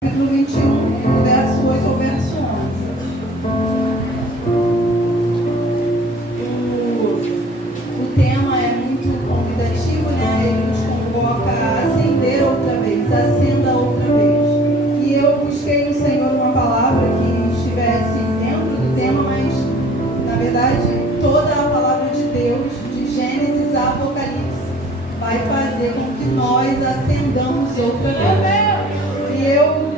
capítulo 21, verso 8 ao verso 11. O tema é muito convidativo, né? Ele nos convoca a acender outra vez, acenda outra vez. E eu busquei no Senhor uma palavra que estivesse dentro do tema, mas, na verdade, toda a palavra de Deus, de Gênesis a Apocalipse, vai fazer com que nós acendamos outra vez. E eu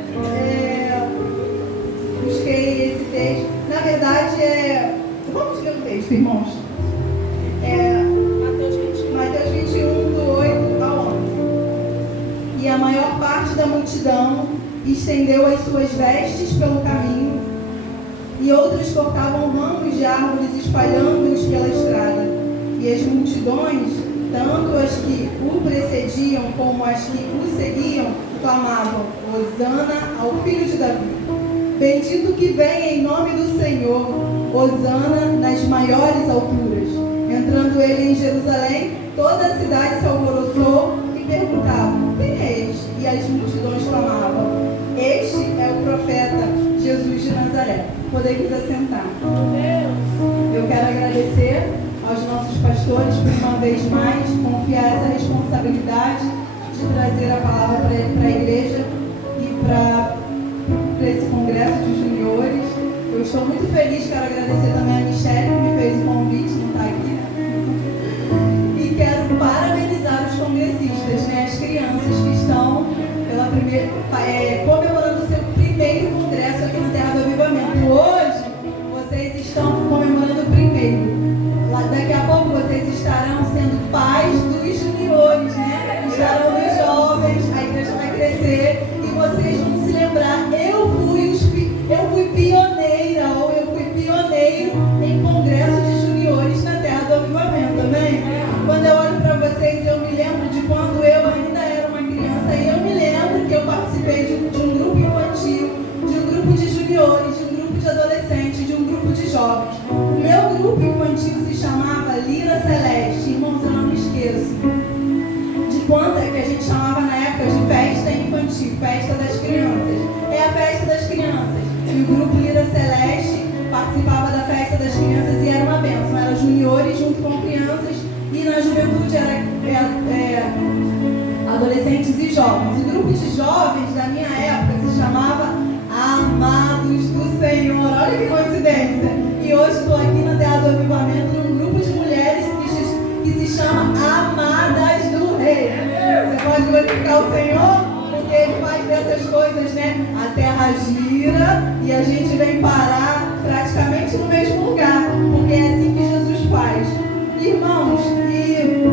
busquei esse texto. Na verdade, vamos ler o texto, irmãos. Mateus 21, do 8 ao 11. E a maior parte da multidão estendeu as suas vestes pelo caminho, e outros cortavam ramos de árvores espalhando-os pela estrada. E as multidões, tanto as que o precediam como as que o seguiam, clamavam: Hosana ao filho de Davi. Bendito que vem em nome do Senhor, Hosana nas maiores alturas. Entrando ele em Jerusalém, toda a cidade se alvoroçou e perguntava: quem é este? E as multidões clamavam: este é o profeta Jesus de Nazaré. Podemos assentar. Eu quero agradecer aos nossos pastores por uma vez mais confiar essa responsabilidade de trazer a palavra para a igreja e para esse congresso de juniores. Eu estou muito feliz, quero agradecer também a Michelle que me fez o convite, não está aqui, e quero parabenizar os congressistas, né, as crianças que estão comemorando o seu primeiro congresso aqui na Terra do Avivamento. Hoje vocês estão comemorando o primeiro. Daqui a pouco vocês estarão sendo pais dos juniores, né? Estarão dos jovens, a igreja vai crescer e vocês vão se lembrar: eu fui pioneira, ou eu fui pioneiro em congresso de juniores na Terra do Avivamento, amém? Quando eu olho para vocês, eu me lembro de quando eu ainda era uma criança, e eu me lembro que eu participei de um grupo infantil, de um grupo de juniores, de um grupo de adolescentes, de um grupo de jovens. O meu grupo infantil se chamava Lira Celeste. Irmãos, eu não me esqueço de quanto é que a gente chamava na época de festa infantil, festa das crianças. É a festa das crianças. E o grupo Lira Celeste participava da festa das crianças e era uma bênção. Era juniores junto com crianças, e na juventude era adolescentes e jovens. O grupo de jovens da minha época se chamava Amados do Senhor. Olha que coincidência. E hoje estou aqui na Terra do Avivamento num grupo de mulheres que se chama Amadas do Rei. Você pode glorificar o Senhor? Porque Ele faz dessas coisas, né? A terra gira e a gente vem parar praticamente no mesmo lugar, porque é assim que Jesus faz. Irmãos, e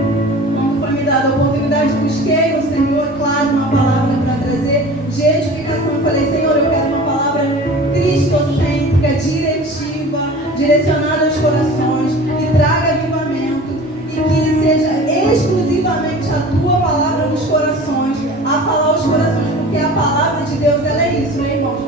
quando foi me dada a oportunidade, busquei no Senhor, claro, uma palavra para trazer de edificação. Eu falei: Senhor, eu quero uma palavra cristocêntrica, diretiva, direcionada aos corações, que traga avivamento e que seja exclusivamente a Tua palavra nos corações, a falar aos corações, porque a palavra de Deus, ela é isso, né, irmãos?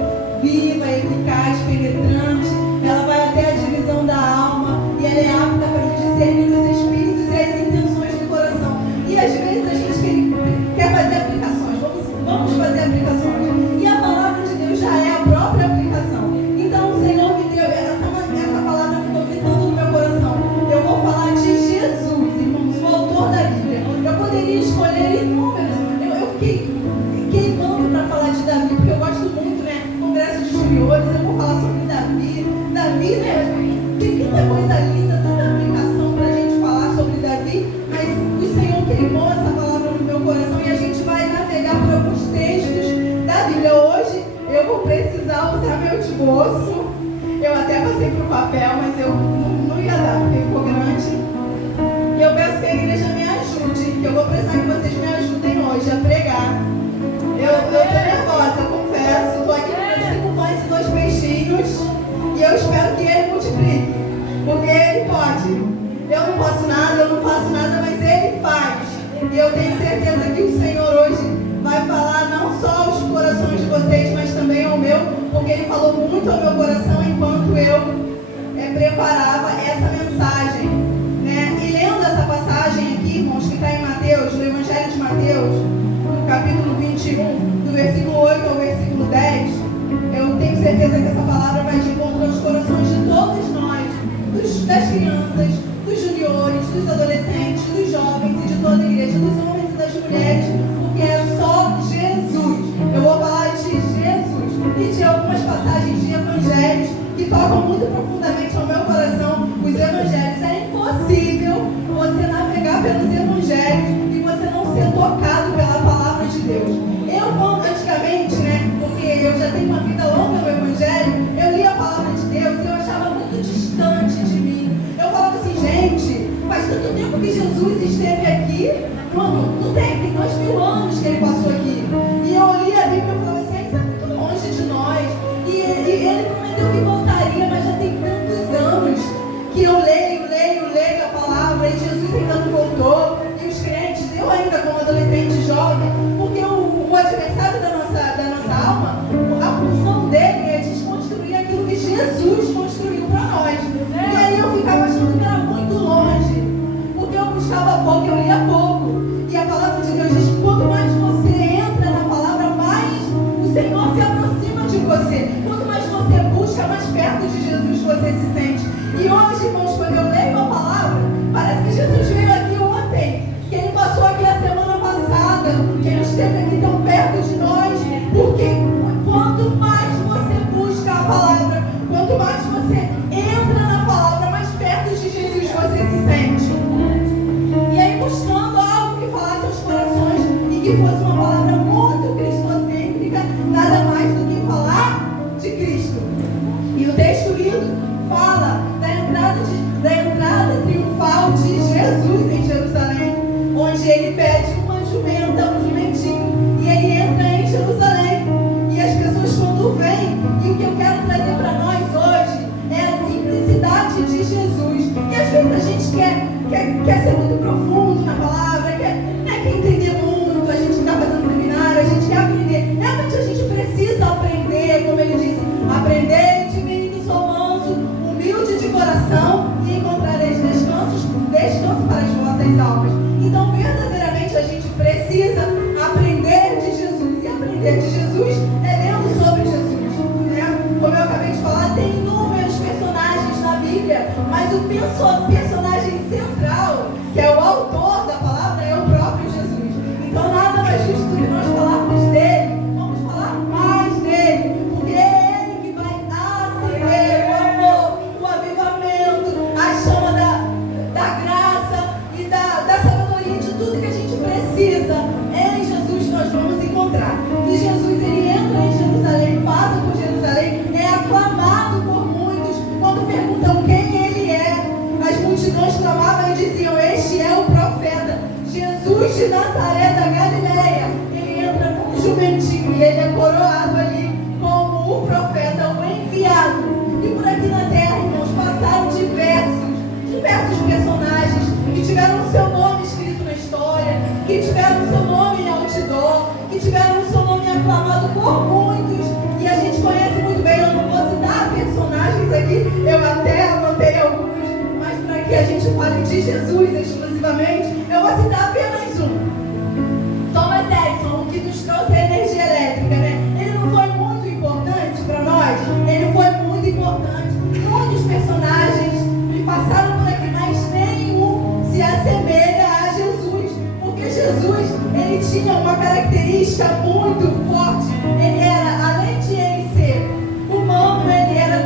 Viva, eficaz, penetrante, ela vai até a divisão da alma e ela é apta para discernir os espíritos e as intenções do coração. E às vezes a gente quer fazer aplicações, vamos fazer aplicações, e a palavra de Deus já é a própria aplicação. Então o Senhor me deu, essa palavra ficou gritando no meu coração: eu vou falar de Jesus, irmãos, o autor da Bíblia. Eu poderia escolher inúmeros, eu fiquei queimando para falar de Davi, porque eu gosto muito, né? Congresso de juniores, eu vou falar sobre Davi. Davi, né? Tem tanta coisa linda, tanta aplicação para a gente falar sobre Davi, mas o Senhor queimou essa palavra no meu coração e a gente vai navegar por alguns textos da Bíblia. Hoje eu vou precisar usar meu esboço. Eu até passei para o papel, mas eu não ia dar, porque ficou grande. E eu peço que a igreja me ajude, que eu vou precisar que vocês me ajudem hoje a pregar. Eu estou nervosa, eu confesso. Estou aqui com 5 pães e 2 peixinhos, e eu espero que Ele multiplique, porque Ele pode. Eu não posso nada, eu não faço nada, mas Ele faz. E eu tenho certeza que o Senhor hoje vai falar não só aos corações de vocês, mas também ao meu, porque Ele falou muito ao meu coração enquanto eu preparava essa mensagem, né? E lendo essa passagem aqui, irmãos, que está em Mateus, no Evangelho de Mateus, no capítulo algumas passagens de evangelhos que tocam muito profundamente ao meu coração. Os evangelhos, é impossível você navegar pelos evangelhos e você não ser tocado pela palavra de Deus. Eu, antigamente, né, porque eu já tenho uma vida longa no evangelho, eu li a palavra de Deus e eu achava muito distante de mim. Eu falava assim, gente, faz tanto tempo que Jesus esteve aqui, não tem 2000 anos que ele passou aqui. E eu li a Bíblia e falava assim, isso é muito longe de nós. E ele prometeu que voltaria, mas já tem tantos anos que eu leio a palavra e Jesus ainda não voltou. E os crentes, eu ainda como adolescente jovem, porque o adversário da nossa alma, a função dele é desconstruir aquilo que Jesus construiu para nós. E aí eu ficava achando que era muito longe, porque eu buscava pouco, eu lia pouco. E a palavra de Deus diz que quanto mais você entra na palavra, mais o Senhor se aproxima de você. Quanto mais você busca, mais perto de Jesus você se sente. E hoje, irmãos, quando eu leio a palavra, parece que Jesus veio aqui ontem, que ele passou aqui a semana passada, que ele esteve aqui tão perto de nós, porque quanto mais você busca a palavra, quanto mais você entra na palavra, mais perto de Jesus você se sente. E aí, buscando algo que falasse aos corações e que fosse uma palavra muito cristocêntrica, nada mais do que falar de Cristo. E o texto lido fala da entrada triunfal de Jesus em Jerusalém, onde ele pede uma jumenta, um jumentinho, e ele entra em Jerusalém. E as pessoas quando vêm, e o que eu quero trazer para nós hoje é a simplicidade de Jesus. E às vezes a gente quer ser muito profundo na palavra, quer entender muito, a gente está fazendo seminário, a gente quer aprender. Realmente a gente precisa aprender, como ele disse, aprender de mim que sou manso, humilde de coração, e encontrareis descanso para as vossas almas. Então, verdadeiramente, a gente precisa aprender de Jesus. E aprender de Jesus é lendo sobre Jesus, né? Como eu acabei de falar, tem inúmeros personagens na Bíblia, mas o personagem central, que é o autor da palavra, é o próprio Jesus. Então, nada mais justo do que nós falarmos dele, vamos falar mais dele, porque é ele que vai acender o amor, o avivamento, a chama da graça e da sabedoria, de tudo que a gente precisa. Em Jesus nós vamos encontrar. E Jesus, ele entra em Jerusalém, passa por Jerusalém, é aclamado por muitos. Quando perguntam quem ele é, as multidões clamavam e diziam, este é o profeta Jesus de Nazaré da Galileia. Ele entra num jumentinho e ele é coroado ali como o profeta, o enviado. E por aqui na terra, irmãos, passaram diversos personagens que tiveram o seu nome escrito na história, que tiveram o seu nome em outdoor, que tiveram o seu nome aclamado por muitos. E a gente conhece muito bem, eu não vou citar personagens aqui, eu até anotei alguns, mas para que a gente fale de Jesus exclusivamente, eu vou citar apenas um. Thomas Edison, que nos trouxe a energia elétrica, né? Ele não foi muito importante para nós? Ele foi muito importante. Muitos personagens que passaram por aqui, mas nenhum se assemelha a Jesus, porque Jesus, ele tinha uma característica muito forte. Ele era, além de ele ser humano, ele era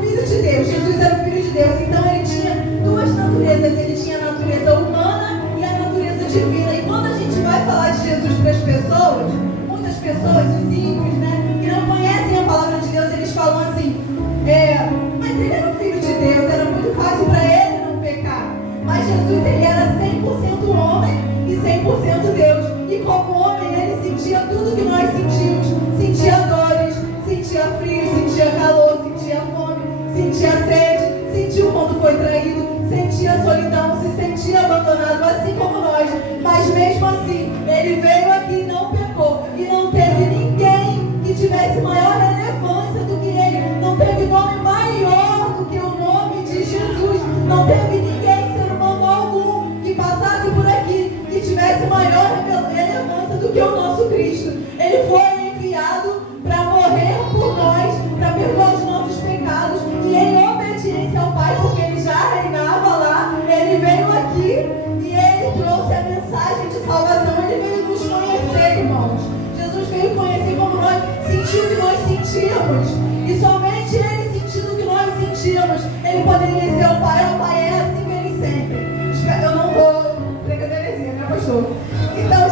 filho de Deus. Jesus era o filho de Deus, então ele tinha duas naturezas. Ele tinha a natureza humana e a natureza divina. E quando a gente vai falar de Jesus para as pessoas, muitas pessoas, os ímpios, né, que não conhecem a palavra de Deus, eles falam assim, mas ele era o filho de Deus, era muito fácil para ele não pecar. Mas Jesus, ele era 100% homem e 100% Deus. E como homem, ele sentia tudo que nós sentimos. Sentia dores, sentia frio, sentia calor, sentia fome, sentia sede, sentiu quando foi traído, sentia solidão, se sentia abandonado, assim como nós. Mas mesmo assim, ele veio aqui e não pecou. E não teve ninguém que tivesse maior relevância do que ele. Não teve nome maior do que o nome de Jesus. Não teve ninguém, ser humano algum, que passasse por aqui, que tivesse maior relevância do que o nosso Cristo. Ele foi enviado para morrer por nós, para perdoar os nossos pecados, e em obediência ao Pai, porque ele já reinava lá, ele veio aqui e ele trouxe a mensagem de salvação sentimos. E somente Ele sentindo o que nós sentimos, Ele poderia dizer ao Pai, ó Pai, é assim que Ele sempre. Eu não vou pregando heresia, né, pastor? Então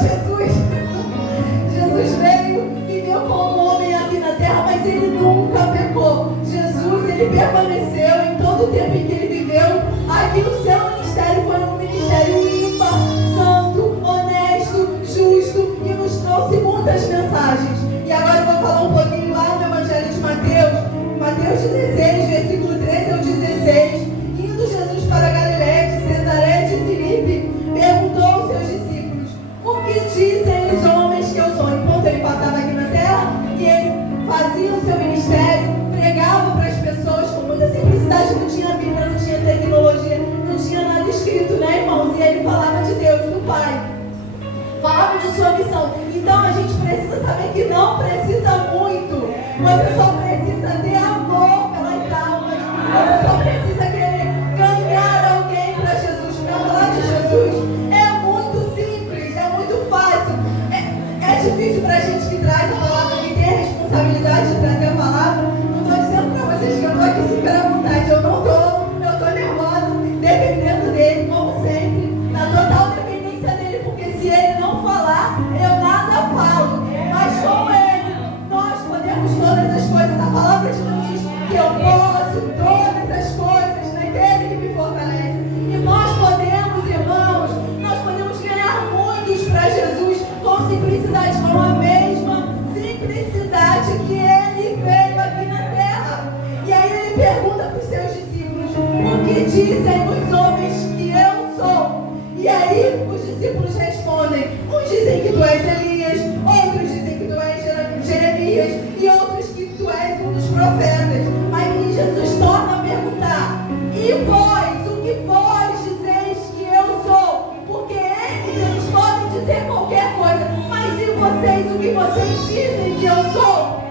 Jesus veio, viveu como homem aqui na terra, mas Ele nunca pecou. Jesus, Ele permaneceu em todo o tempo em que Ele viveu. Aqui no seu ministério foi um ministério ímpar, santo, honesto, justo, e nos trouxe muitas mensagens. E agora eu vou falar um pouquinho lá no Evangelho de Mateus 16, versículo 13 ao 16. Indo Jesus para Galiléia, de Cesaré de Filipe, perguntou aos seus discípulos: o que dizem os homens que eu sou? Enquanto ele passava aqui na terra, e ele fazia o seu ministério, pregava para as pessoas com muita simplicidade, não tinha Bíblia, não tinha tecnologia, não tinha nada escrito, né, irmãos? E ele falava de Deus, do Pai, falava de sua missão. Então a gente precisa saber que não precisa muito, você só precisa ter amor pelas almas, você só precisa querer ganhar alguém para Jesus. Para falar de Jesus é muito simples, é muito fácil. É difícil para a gente que traz a palavra, que tem a responsabilidade de trazer a palavra. Não estou dizendo para vocês que eu estou aqui super à vontade, eu não estou, eu estou nervosa, dependendo dele, como sempre, na total dependência dele, porque se ele não falar, eu nada falo. Mas com ele, nós podemos todas as coisas. A palavra de Deus diz que eu posso todas as coisas naquele que me fortalece. E nós podemos, irmãos, nós podemos ganhar muitos para Jesus com simplicidade, com a mesma simplicidade que ele veio aqui na terra. E aí ele pergunta para os seus discípulos: o que dizem os homens que eu sou? E aí os discípulos respondem: uns dizem que tu és Elias, outros dizem que tu és Jeremias, e outros que tu és um dos profetas. Aí Jesus torna a perguntar: e vós, o que vós dizeis que eu sou? Porque eles podem dizer qualquer coisa, mas e vocês, o que vocês dizem que eu sou?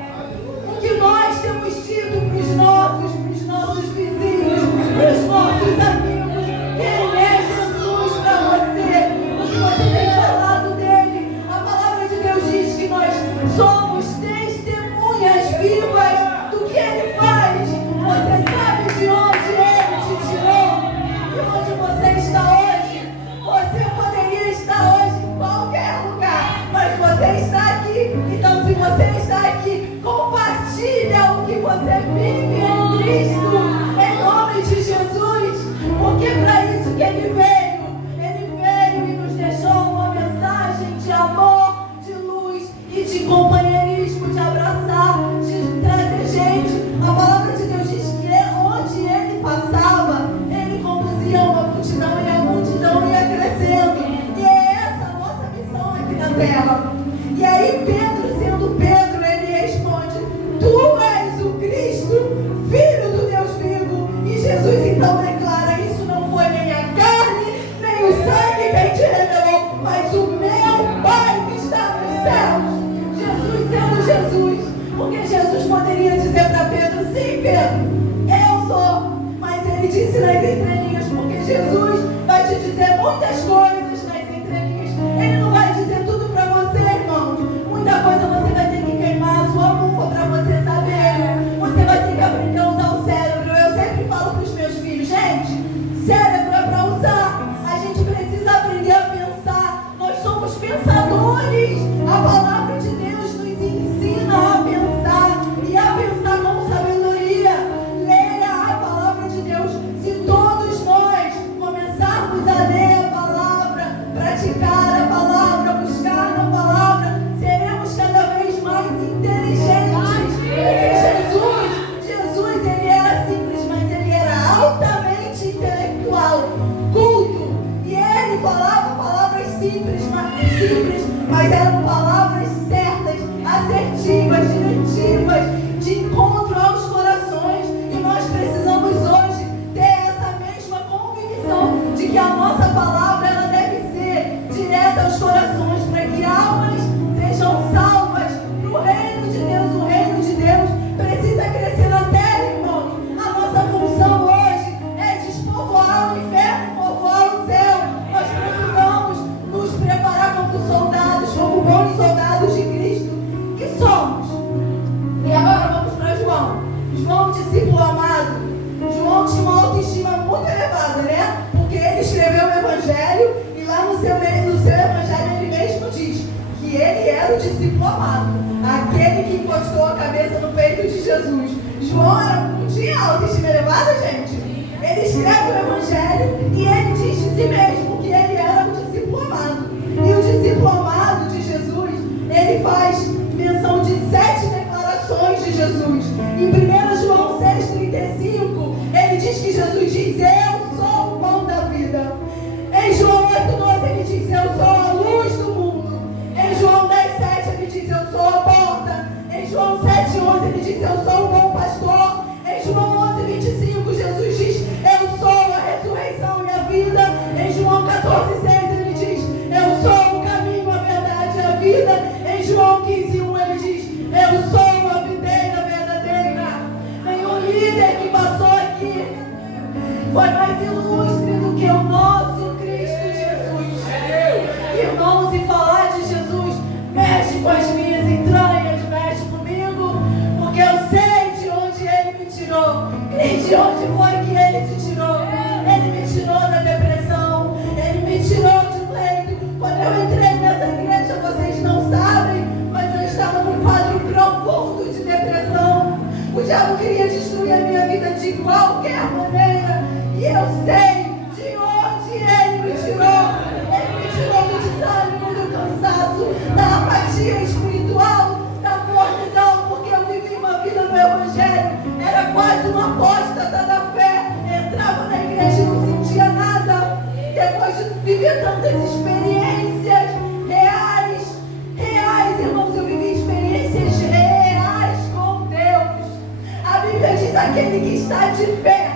O que nós temos dito para os nossos vizinhos, para os nossos amigos, quem é Jesus para você? O que você tem falado dele? A palavra de Deus diz que nós somos testemunhas vivas do que ele faz. Você sabe de onde ele te tirou e onde você está hoje? Você poderia estar hoje em qualquer lugar, mas você está aqui. Então, se você está aqui, compartilha o que você vive em Cristo, em nome de Jesus, porque para isso que ele veio e nos deixou uma mensagem de amor, de luz e de companheirismo, de abraçar, de trazer gente. A palavra de Deus diz que onde ele passava, ele conduzia uma multidão e a multidão ia crescendo. E é essa a nossa missão aqui na terra. E aí Pedro, sendo Pedro, ele responde: tu és o Cristo, Filho do Deus vivo. E Jesus então declara: isso não foi nem a carne, nem o sangue quem te revelou, mas o meu Pai que está nos céus. Jesus sendo Jesus, porque Jesus poderia dizer para Pedro: sim, Pedro, eu sou. Mas ele disse nas entrelinhas, porque Jesus vai te dizer muitas coisas nas entrelinhas. Ele não vai dizer tudo para você, irmãos. Muita coisa você vai ter que queimar a sua bufa para você saber. Você vai ter que aprender a usar o cérebro. Eu sempre falo para os meus filhos: gente, cérebro é para usar. A gente precisa aprender a pensar. Nós somos pensadores. A palavra de Deus nos ensina a pensar e a pensar com sabedoria. Leia a palavra de Deus. Se todos nós começarmos a ler a palavra discípulo amado, aquele que encostou a cabeça no peito de Jesus. João não tinha autoestima elevada, gente. Ele escreve o Evangelho e ele diz de si mesmo que ele era o discípulo amado. E o discípulo amado de Jesus, ele faz menção de 7 declarações de Jesus. Em 1 João 6,35, ele diz que Jesus diz: eu sou o pão da vida. Em João 8,12 ele diz: eu sou a luz do mundo. Em João 10,7 ele diz: eu sou a porta. Em João 7,11 ele diz: eu sou o bom pastor. Em João 11,25 Jesus diz: eu sou a ressurreição e a vida. Em João 14,6 ele diz: eu sou o caminho, a verdade e a vida. Em João 15,1 ele diz: eu sou a videira verdadeira. Nenhum líder que passou aqui foi mais ilustre do que o nosso Cristo Jesus. Irmãos, e falar de Jesus mexe com as minhas entranhas, mexe comigo, porque eu sei de onde Ele me tirou. E de onde foi que Ele te tirou? Ele me tirou da depressão, Ele me tirou de um leito. Quando eu entrei nessa igreja, vocês não sabem, mas eu estava num quadro profundo de depressão. O diabo queria destruir a minha vida de qualquer maneira, e eu sei de onde Ele me tirou. Ele me tirou do desânimo, do cansaço, da apatia espiritual, da mornidão, porque eu vivi uma vida no Evangelho. Era quase uma apóstata da fé. Entrava na igreja e não sentia nada. Depois de viver tantas experiências reais, irmãos, eu vivi experiências reais com Deus. A Bíblia diz: aquele que está de pé,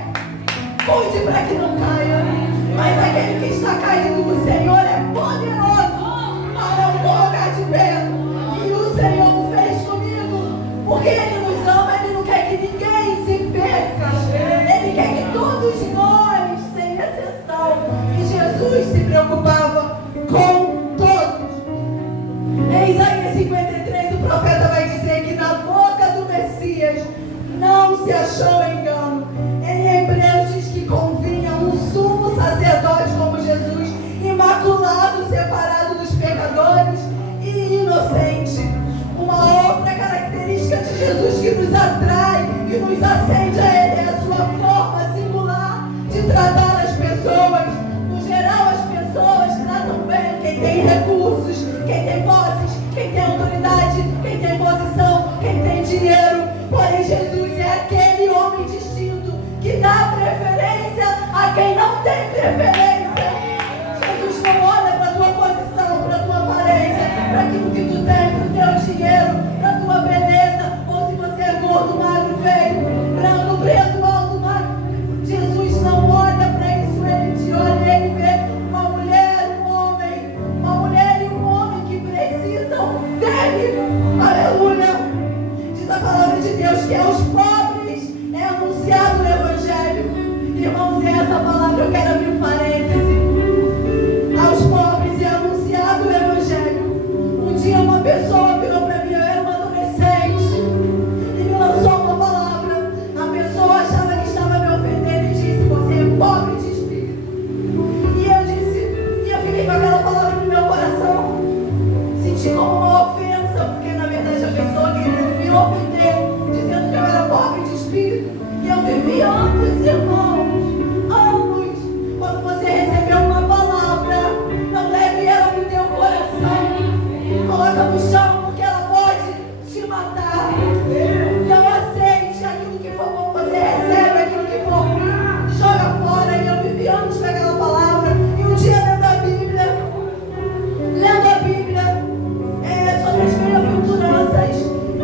cuide para que não caia. Mas aquele que está caído, o Senhor é poderoso para o colocar de pé. E o Senhor fez comigo, porque Ele nos ama. Ele não quer que ninguém se perca. Ele quer que todos nós, sem exceção. E Jesus se preocupava com todos. Em Isaías 53, o profeta vai dizer que na boca do Messias não se achou engano. Em Hebreus diz que convinha um sumo sacerdote como Jesus, imaculado, separado dos pecadores e inocente. Uma outra característica de Jesus que nos atrai, que nos acende a Ele, é a sua forma singular de tratar as pessoas. No geral, as pessoas tratam bem quem tem recursos, quem tem posses, quem tem autoridade, quem tem posição, quem tem dinheiro. Porém, Jesus é aquele homem distinto que dá preferência a quem não tem preferência. Jesus não olha para a tua posição, para a tua aparência, para aquilo que tu tem, para o teu dinheiro, para a tua beleza, ou se você é gordo, magro, feio, branco, preto, alto, magro. Jesus não olha para isso, Ele te olha, Ele vê uma mulher, um homem, uma mulher e um homem que precisam dEle. Aleluia! Diz a palavra de Deus que aos pobres é anunciado o Evangelho. Irmãos, e essa palavra eu quero abrir um parêntese. Aos pobres é anunciado o Evangelho. Um dia uma pessoa virou para mim, eu era uma adolescente, e me lançou uma palavra. A pessoa achava que estava me ofendendo e disse: você é pobre de espírito. E eu fiquei com aquela palavra no meu coração. Senti como uma ofensa, porque na verdade a pessoa queria me ofender, dizendo que eu era pobre de espírito. E eu vivi anos, irmãos, anos. Quando você recebeu uma palavra, não leve ela para o teu coração. Coloca no chão, porque ela pode te matar. Não aceite aquilo que for bom, você recebe aquilo que for ruim, joga fora. E eu vivi anos com aquela palavra. E um dia lendo a Bíblia, sobre as bem-aventuranças,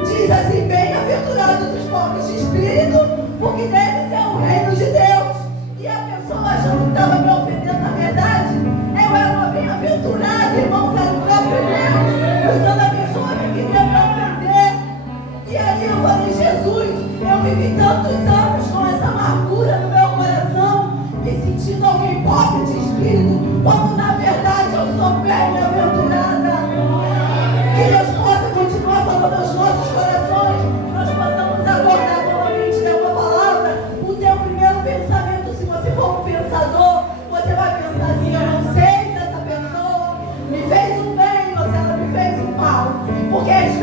diz assim: bem-aventurados os pobres de espírito, porque deles é o reino de Deus. E a pessoa achando que estava me ofendendo, na verdade, eu era uma bem-aventurada, irmãos, era o próprio Deus, usando a pessoa que queria me ofender. E aí eu falei: Jesus, eu vivi tantos anos com essa amargura no meu coração, me sentindo alguém pobre de espírito, quando na verdade eu sou bem-aventurada. Que Deus possa continuar falando aos nossos corações, nós possamos acordar novamente de uma palavra. O teu primeiro pensamento, se você for um pensador, você vai pensar assim: eu não sei se essa pessoa me fez um bem ou se ela me fez um mal, porque as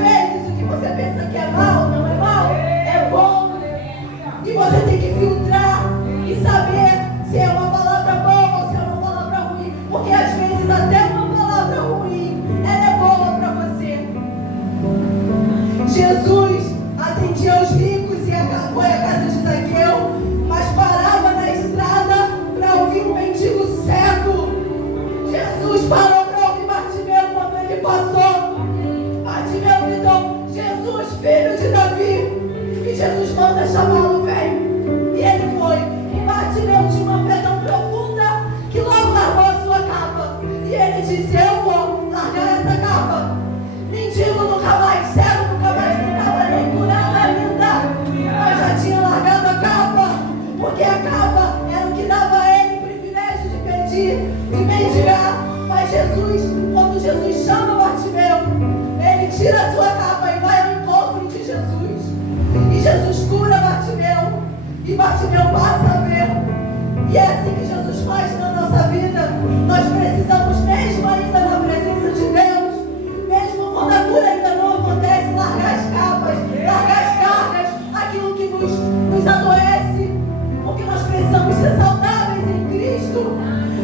Jesus manda chamá-lo, vem. E ele foi. E Bartimeu tinha uma fé tão profunda que logo largou a sua capa. E ele disse: eu vou largar essa capa. Mendigo nunca mais, cego nunca mais, não estava nem curado ainda. Mas já tinha largado a capa, porque a capa era o que dava a ele o privilégio de pedir, de mendigar. Mas Jesus, quando Jesus chama Bartimeu, ele tira a sua capa e vai ao encontro de Jesus. E Jesus cura Bartimeu. E Bartimeu passa a ver. E é assim que Jesus faz na nossa vida. Nós precisamos, mesmo ainda na presença de Deus, mesmo quando a cura ainda não acontece, largar as capas, largar as cargas, aquilo que nos adoece. Porque nós precisamos ser saudáveis em Cristo.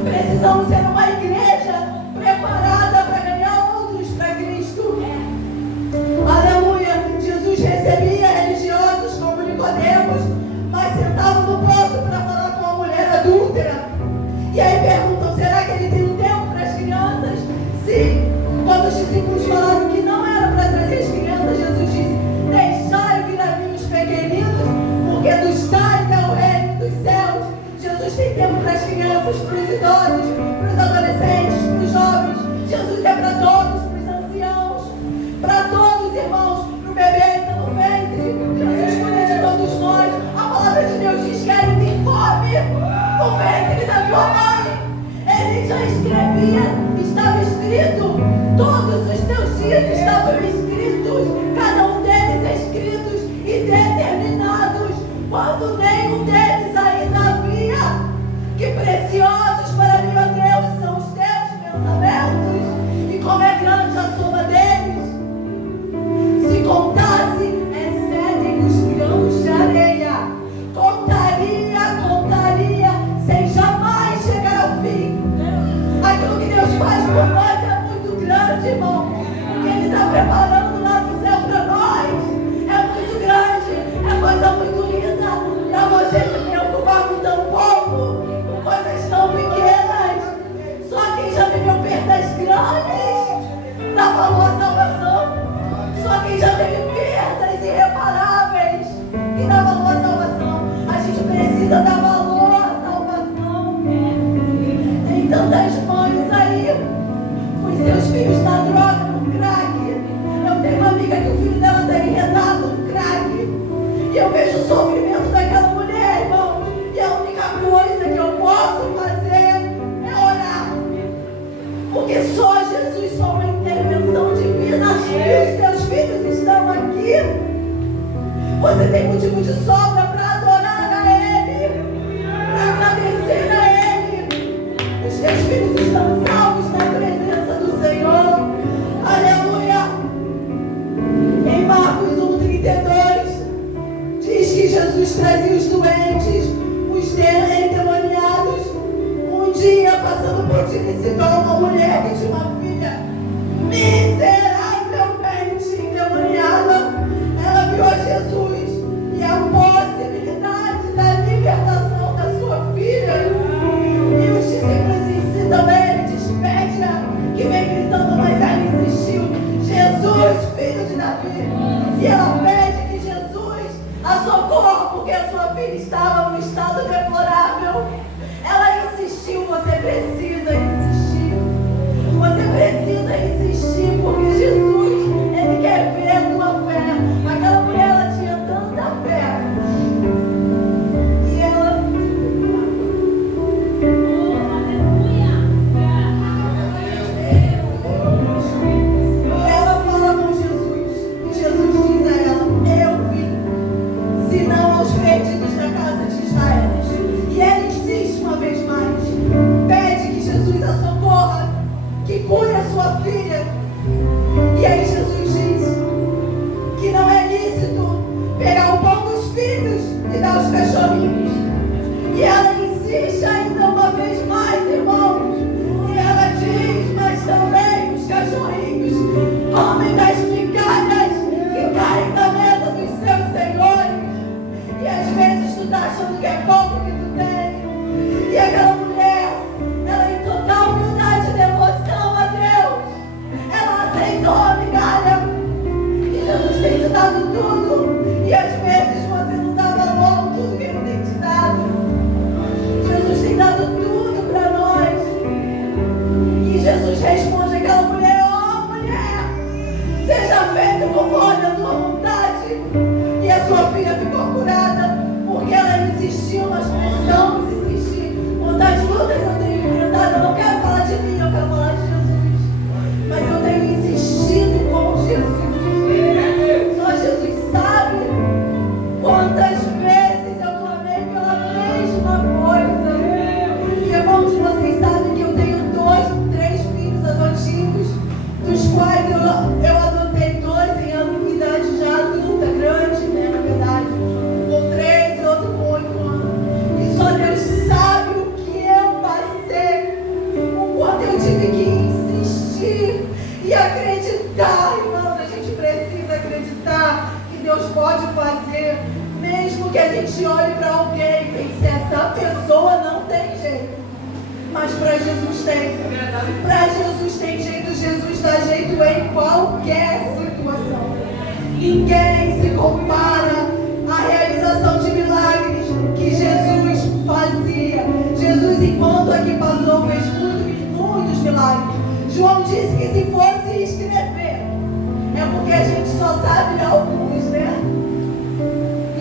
Precisamos ser uma igreja preparada para ganhar outros para Cristo. Aleluia. Jesus recebia religiosos como Nicodemos, mas sentava no poço para falar com a mulher adúltera. E aí perguntam: será que ele tem um tempo para as crianças? Sim. Quando os discípulos falaram que não era para trazer as crianças, Jesus disse: deixai vir a mim os pequeninos, porque dos tais é o reino dos céus. Jesus tem tempo para as crianças, para os idosos, para os adolescentes, para os jovens. Jesus é para todos, para os anciãos, para todos, irmãos, para o bebê ainda no ventre. Jesus cuida de todos nós. A palavra de Deus diz que ainda tem fome no ventre da tua mãe. Ele já escrevia, estava escrito, todos os teus dias estavam escritos, cada um deles escritos e determinados, quando nenhum deles ainda havia. Que preciosos para mim, ó Deus, são os teus pensamentos, e como é grande a soma deles. Se contasse, excedem os grãos de areia. Contaria, sem jamais chegar ao fim. Aquilo que Deus faz por nós é muito grande, irmão. O que Ele está preparando lá no céu para nós é muito grande, é coisa muito linda. Para você se preocupar com tão pouco, com coisas tão pequenas. Só quem já viveu perdas grandes dá valor à salvação. Só quem já teve perdas irreparáveis que dá valor à salvação. A gente precisa dar valor à salvação. Tem tantas mães aí com seus filhos na droga, no crack. Eu tenho uma amiga que o filho dela está enredado no crack. E eu vejo o sofrimento daquela mulher, irmão. E a única coisa que eu posso fazer é orar. Porque só Jesus, só uma intervenção divina. E os teus filhos estão aqui. Você tem motivo de sobra para adorar a Ele, para agradecer a Ele. Os teus filhos estão salvos na presença do Senhor. Aleluia. Em Marcos 1:32 diz que Jesus trazia os doentes, os endemoniados. Um dia, passando por Sidom, uma mulher que tinha uma filha miseravelmente endemoniada, ela viu a Jesus e a possibilidade da libertação da sua filha. E os discípulos incitam ele, despede-a, que vem gritando, mas ela insistiu: Jesus, filho de Davi. E ela pede que Jesus a socorra, porque a sua filha estava num estado deplorável. Ela insistiu. Você precisa insistir. Você precisa insistir, porque Jesus, Ele quer ver a tua fé. Aquela mulher, ela tinha tanta fé. E ela... E ela fala com Jesus. E Jesus diz a ela: eu vim, senão aos perdidos da casa de Israel. E ela insiste uma vez mais. Pede que Jesus a socorra, que cure a sua filha. E precisamos insistir. Quantas lutas eu tenho enfrentado, eu não quero falar de mim, eu quero falar de Jesus. Mas eu tenho insistido com Jesus. Só Jesus sabe quantas vezes eu clamei pela mesma coisa. E irmãos, vocês sabem que eu tenho 3 filhos adotivos, dos quais eu adotei 2 em idade já adulta, grande, né, na verdade. Com 3 e outro com 8 anos. E só Deus sabe o que eu passei, o quanto eu tive que insistir e acreditar, irmãos. A gente precisa acreditar que Deus pode fazer, mesmo que a gente olhe para alguém e pense, essa pessoa não tem jeito. Mas para Jesus tem. Para Jesus tem jeito. Jesus dá jeito em qualquer situação. Ninguém se compara à realização de milagres que Jesus fazia. Jesus, enquanto aqui passou, fez muitos milagres. João disse que se fosse escrever, é porque a gente só sabe alguns, né?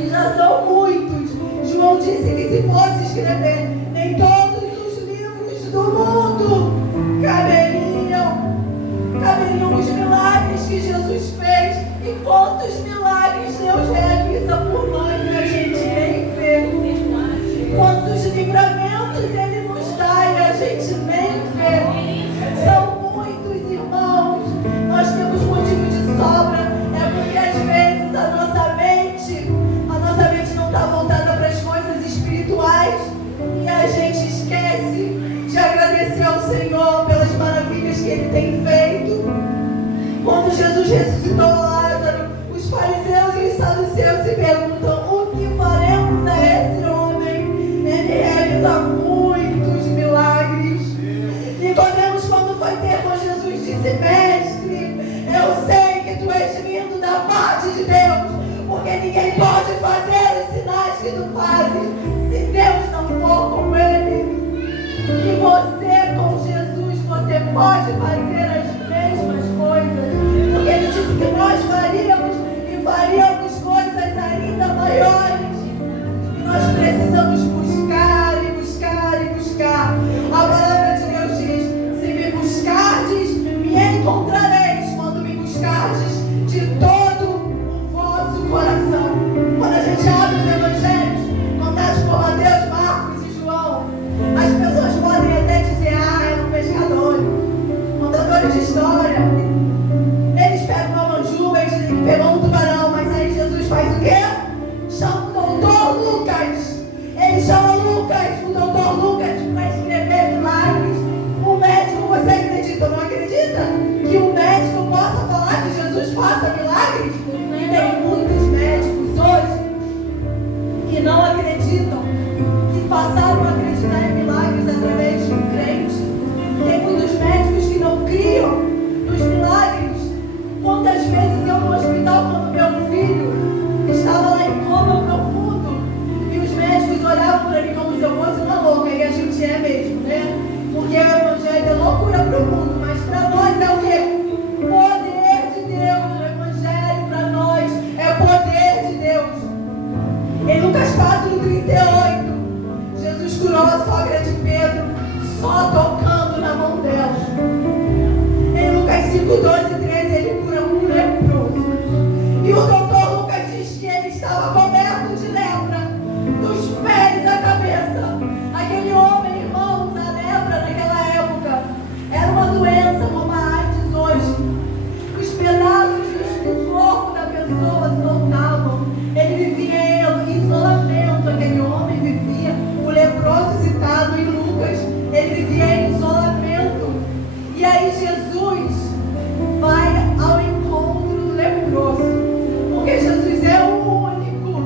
E já são muitos. João disse que se fosse escrever, nem todos os livros do mundo caberiam os milagres que Jesus fez. E quantos milagres Deus realiza por nós e a gente nem vê. Quantos livramentos Ele nos dá e a gente nem vê. São muitos, irmãos. Nós temos motivo de sobra. É porque às vezes a nossa mente não está voltada para as coisas espirituais e a gente esquece de agradecer ao Senhor pelas maravilhas que Ele tem feito. Quando Jesus ressuscitou Lázaro, os fariseus e os saduceus se perguntam: o que faremos a esse homem? Ele realiza muitos milagres. Nicodemos, quando foi ter com Jesus, disse: mestre, eu sei que tu és vindo da parte de Deus, porque ninguém pode fazer os sinais que tu fazes se Deus não for com ele. E você, com Jesus, você pode fazer as mesmas coisas, porque Ele disse que nós faríamos e faríamos coisas ainda maiores. E nós precisamos buscar e buscar e buscar. A palavra de Deus diz: se me buscardes, me encontrareis, quando me buscardes de todo o vosso coração. Quando a gente abre os evangelhos contados por Mateus, Marcos e João, as pessoas podem até dizer: eram pescadores, contadores de história. Eles pegam uma manjuba e dizem que pegou um tubarão, mas aí Jesus faz o quê? Chama o doutor Lucas. Ele chama o doutor Lucas, para escrever milagres. O médico, você acredita ou não acredita que o médico possa falar que Jesus faça milagres? E tem muitos médicos hoje que não acreditam, que passaram a acreditar em milagres através de um crente. Tem muitos médicos que não criam nos milagres. Quantas vezes eu no hospital, quando meu filho estava lá em coma profundo, e os médicos olhavam para mim como se eu fosse uma louca, e a gente é mesmo, né? Porque o evangelho é loucura para o mundo, mas para nós é o quê? Poder de Deus. O evangelho para nós é poder de Deus. Em Lucas 4:38, Jesus curou a sogra de Pedro só tocando na mão dela. Em Lucas 5:12-13, ele cura um leproso. E o doutor Lucas diz que ele estava coberto de lepra, dos pés à cabeça. Aquele homem, irmãos, a lepra naquela época era uma doença como a AIDS hoje. Os pedaços do corpo da pessoa soltavam. Ele vivia em isolamento, aquele homem vivia. O leproso citado em Lucas, ele vivia em isolamento. E aí Jesus vai ao encontro do leproso, porque Jesus é o único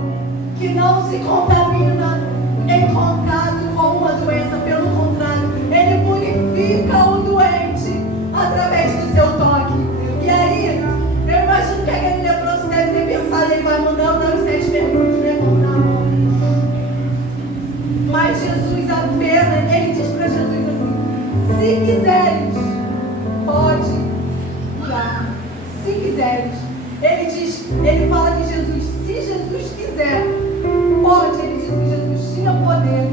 que não se contamina em contato com uma doença. Pelo contrário, ele purifica o doente através do seu toque. E aí, eu imagino que aquele leproso deve ter pensado: ele vai mandar eu dar os 7 perguntas, né? Mas Jesus apenas, ele diz para Jesus assim: se quiseres, pode curar. Se quiseres. Ele fala que Jesus, se Jesus quiser, pode. Ele diz que Jesus tinha poder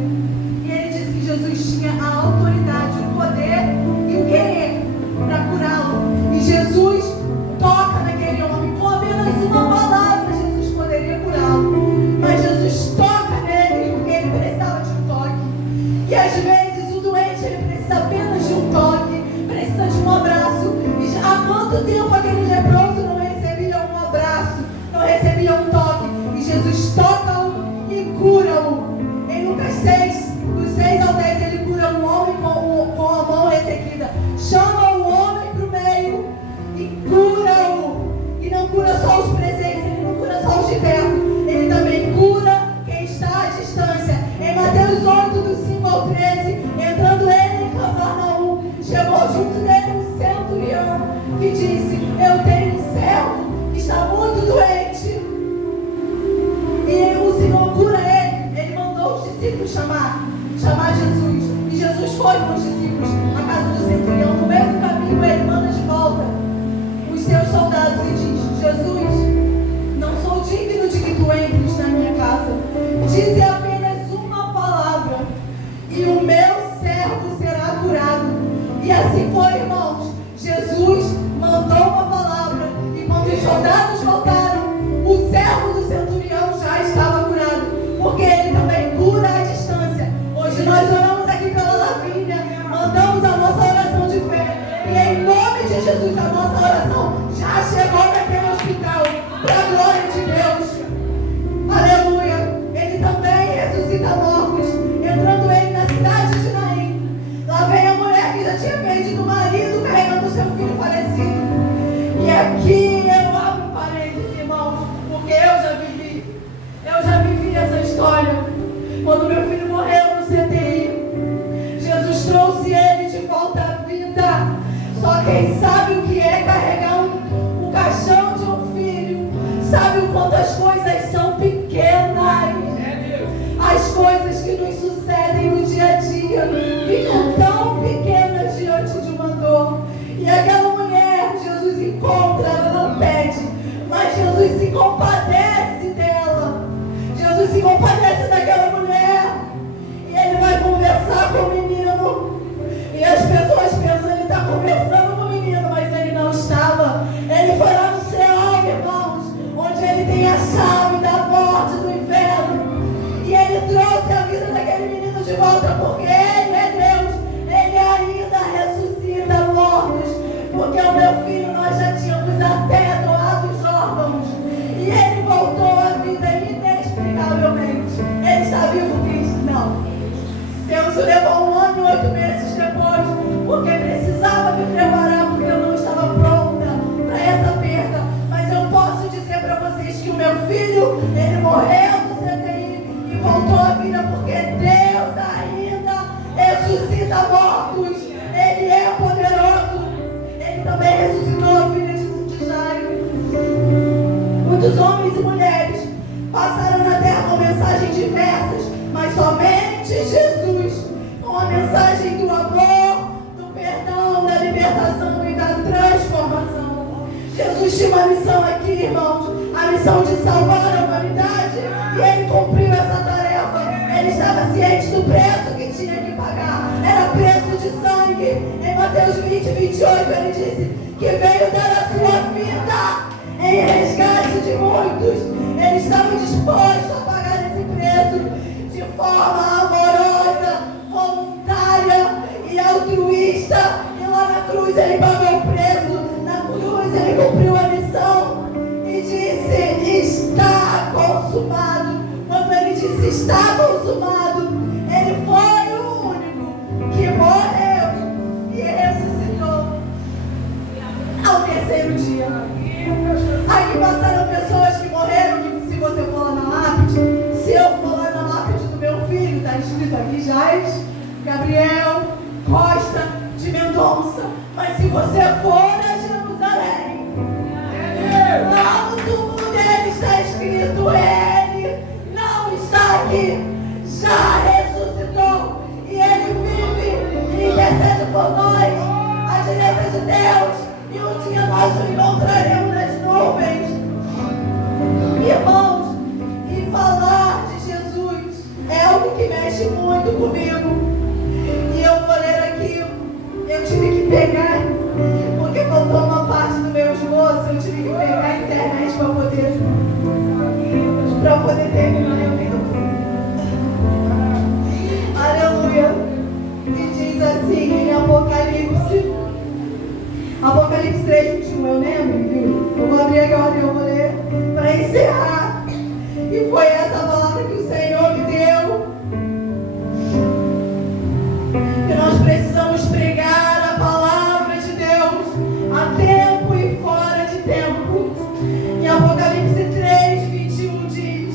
filho, ele morreu no CTI e voltou à vida, porque Deus ainda ressuscita mortos. Ele é poderoso. Ele também ressuscitou a filha de Jairo. Muitos homens e mulheres passaram na terra com mensagens diversas, mas somente Jesus, com a mensagem do amor, do perdão, da libertação e da transformação. Jesus tinha uma missão aqui, irmãos, a missão de salvar a humanidade, e ele cumpriu essa tarefa. Ele estava ciente do preço que tinha que pagar, era preço de sangue. Em Mateus 20, 28, ele disse que veio dar a sua vida em resgate de muitos. Ele estava disposto a pagar esse preço de forma amorosa, voluntária e altruísta. E lá na cruz ele pagou o preço, na cruz ele cumpriu a missão e disse: está consumado. Quando ele disse está consumado, ele foi o único que morreu e ressuscitou ao terceiro dia. Aqui passaram pessoas que morreram, que se você for lá na lápide, se eu for lá na lápide do meu filho, está escrito aqui Jais, Gabriel, Costa, de Mendonça. Mas se você for a Jerusalém, lá no túmulo dele está escrito: ele não está aqui, já ressuscitou, e ele vive e intercede por nós, à direita de Deus, e um dia nós o encontraremos nas nuvens. Irmãos, e falar de Jesus é algo que mexe muito comigo. E eu vou ler aqui, eu tive que pegar, porque faltou uma parte do meu esboço, eu tive que pegar a internet para poder terminar. Eu tenho... Aleluia. E diz assim em Apocalipse 3, 21, eu lembro, viu? Eu vou abrir agora e eu vou ler para encerrar. E foi essa palavra que o Senhor me deu. Que nós precisamos pregar a palavra de Deus a tempo e fora de tempo. Em Apocalipse 3, 21 diz: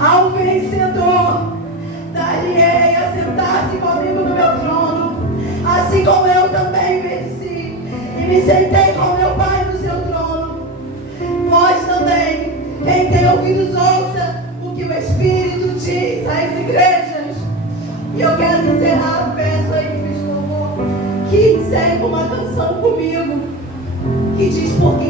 ao vencedor dar-lhe-ei a sentar-se comigo no meu trono, assim como eu também venci e me sentei com meu Pai no seu trono. Vós também, quem tem ouvidos, ouça o que o Espírito diz às igrejas. E eu quero encerrar, peço aí que me chamou, que encerre com uma canção comigo, que diz: porque